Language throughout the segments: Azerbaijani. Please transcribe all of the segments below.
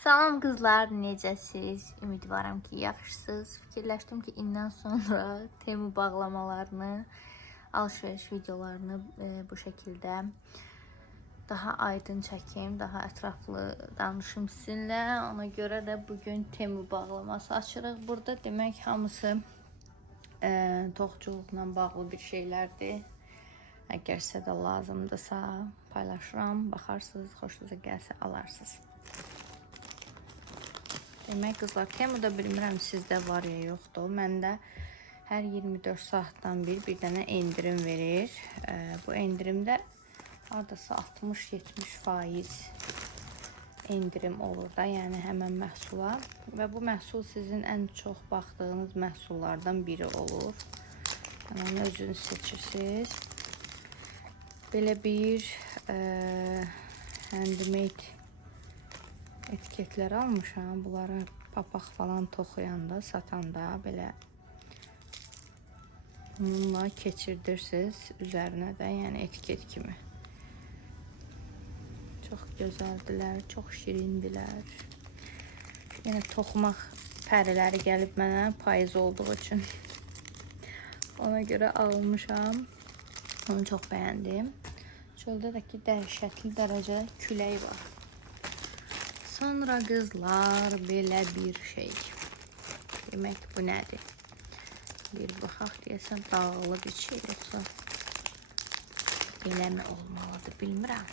Salam qızlar, necəsiz? Ümidvaram ki, yaxşısınız. Fikirləşdim ki, indən sonra Temu bağlamalarını, alışveriş videolarını bu şəkildə daha aydın çəkim, daha ətraflı danışım sizinlə. Ona görə də bugün Temu bağlaması açırıq. Burada demək hamısı toxuculuqla bağlı bir şeylərdir. Əgər sizə də lazımdırsa paylaşıram, baxarsınız, xoşunuza gəlsə alarsınız. Demək qızlar, Temuda bilmirəm sizdə var ya yoxdur. Məndə hər 24 saatdan bir dənə endirim verir. Bu endirimdə hardasa 60-70% endirim olur da, yəni həmən məhsula. Və bu məhsul sizin ən çox baxdığınız məhsullardan biri olur. Yəni onu özünüz seçirsiniz. Belə bir handmade etiketlər almışam. Bunları papaq falan toxuyanda, satanda belə bununla keçirdirsiniz üzərinə də, yəni etiket kimi. Çox gözəldilər, çox şirindilər. Yəni toxumaq pəriləri gəlib mənə payız olduğu üçün. Ona görə almışam. Onu çox bəyəndim. Çöldə də ki, dəhşətli dərəcə külək var. Sonra qızlar, belə bir şey. Demək bu nədir? Bir baxaq deyəsən dağılı bir şey, yoxsa eləmi olmalıdır, bilmirəm.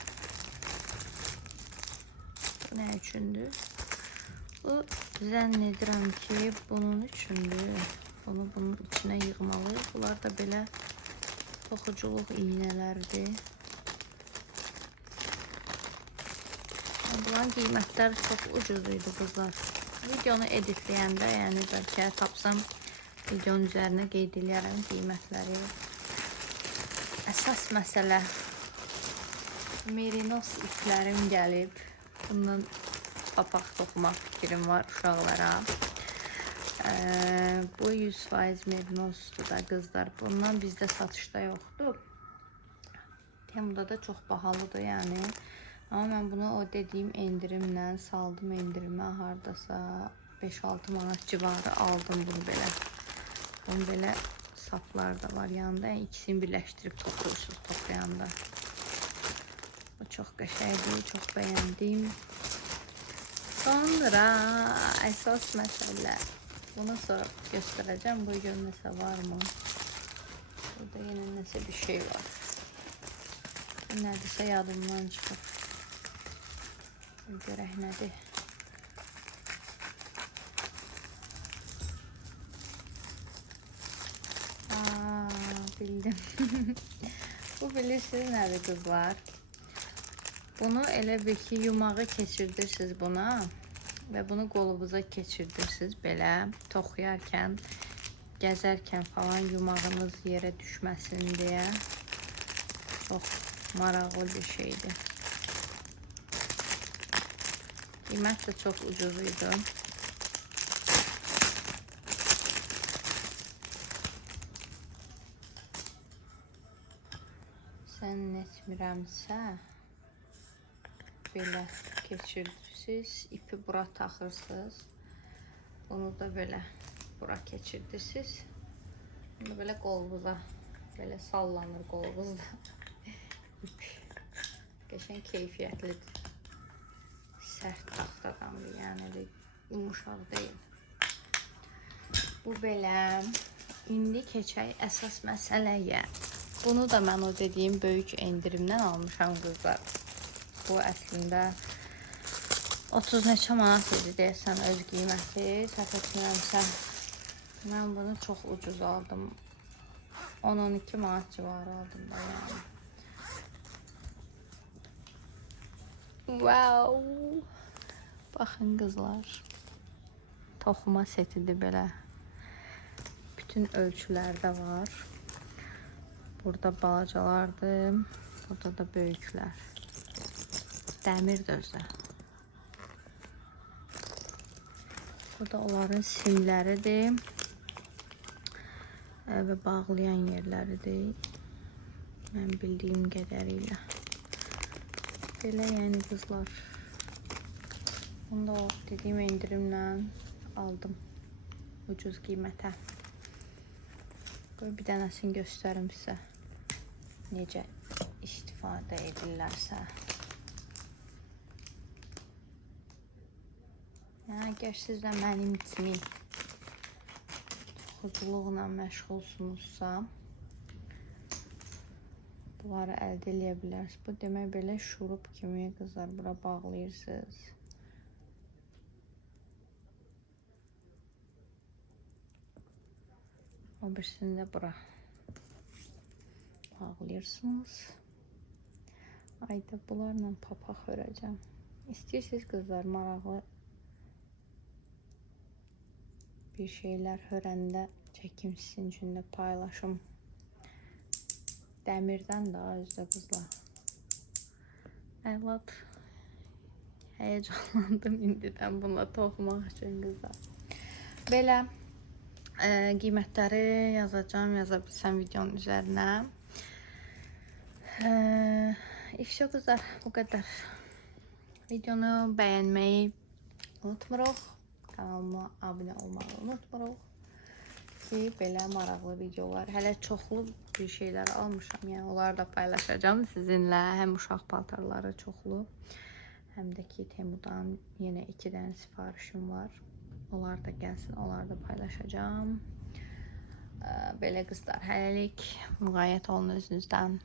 Bu nə üçündür? Bu zənn edirəm ki, bunun üçündür. Bunu bunun içinə yığmalıyıq. Bunlar da belə toxuculuq iynələrdir. Bunların qiymətləri çox ucuz idi qızlar. Videonu editləyəndə, yəni bəlkə tapsam videonun üzərinə qeyd edərəm qiymətləri. Əsas məsələ merinos iplərim gəlib. Bundan papaq toxumaq fikrim var uşaqlara. Bu 100% merinosdur da qızlar. Bundan bizdə satışda yoxdur. Temuda da çox bahalıdır yəni. Amma mən bunu o dediyim endirimlə saldım endirimə, hardasa 5-6 manat civarı aldım bunu belə. Bunun belə saplar da var yanında, yəni ikisini birləşdirib toxuyursunuz toxuyanda. Bu çox qəşəngdir, çox bəyəndim. Sonra əsas məsələ, bunu sonra göstərəcəm, bu görməsə varmı? Burada yenə nəsə bir şey var. Bu nədirsə yadımdan çıxır. Görək nədir? Bildim. Bu bilirsiniz nədir qızlar? Bunu elə bir ki yumağı keçirdirsiniz buna və bunu qolunuza keçirdirsiniz belə toxuyarkən, gəzərkən falan yumağınız yerə düşməsin deyə. Çox maraqlı bir şeydir. Qiymət də çox ucuz idi. Zənn etmirəmsə, belə keçirirsiniz, ipi bura taxırsınız. Bunu da belə bura keçirirsiniz. Bunu belə qolunuza, belə sallanır qolunuzda. İp. Qəşəng keyfiyyətlidir. Sərt taxtadandır, yəni yumuşaq deyil. Bu belə. İndi keçək əsas məsələyə. Bunu da mən o dediyim böyük endirimdən almışam qızlar. Bu əslində 30 neçə manat idi deyəsən öz qiyməti. Səhv etmirəmsə, mən bunu çox ucuz aldım. 10-12 manat civarı aldım da yəni. Wow. Baxın qızlar. Toxuma setidir belə. Bütün ölçülərdə var. Burada balacalardır. Burada da böyüklər. Dəmir dözdə. Burada onların simləridir. Və bağlayan yerləridir. Mən bildiyim qədərilə. Belə yəni qızlar. Bunu da o dediyim indirimlə aldım. Ucuz qiymətə. Qoy bir dənəsini göstərim sizə. Necə istifadə edirlərsə. Yəni, əgər siz də mənim kimi toxuculuqla məşğulsunuzsa, bunları əldə edə bilərsiniz. Bu demək belə şurup kimi qızlar bura bağlayırsınız. O birisini də bura bağlayırsınız. Ayda bunlarla papaq örəcəm. İstəyirsiniz qızlar maraqlı bir şeyler hörəndə çəkim sizin üçün də paylaşım. Dəmirdən daha özdə qızlar. Ələt həyecanlandım indidən bununla toxumaq üçün qızlar. Belə qiymətləri yazacağım, yaza bilsəm videonun üzərinə. İfşo qızlar, bu qədər. Videonu bəyənməyi unutmuruq. Kanalıma abunə olmağı unutmuruq ki, belə maraqlı videolar. Hələ çoxlu bir şeylər almışam. Yəni, onları da paylaşacağım sizinlə. Həm uşaq paltarları çoxlu, həm də ki, Temudan yenə 2 dənə sifarişim var. Onlar da gəlsin, onları da paylaşacağım. Belə qızlar, hələlik müğayət olun özünüzdən.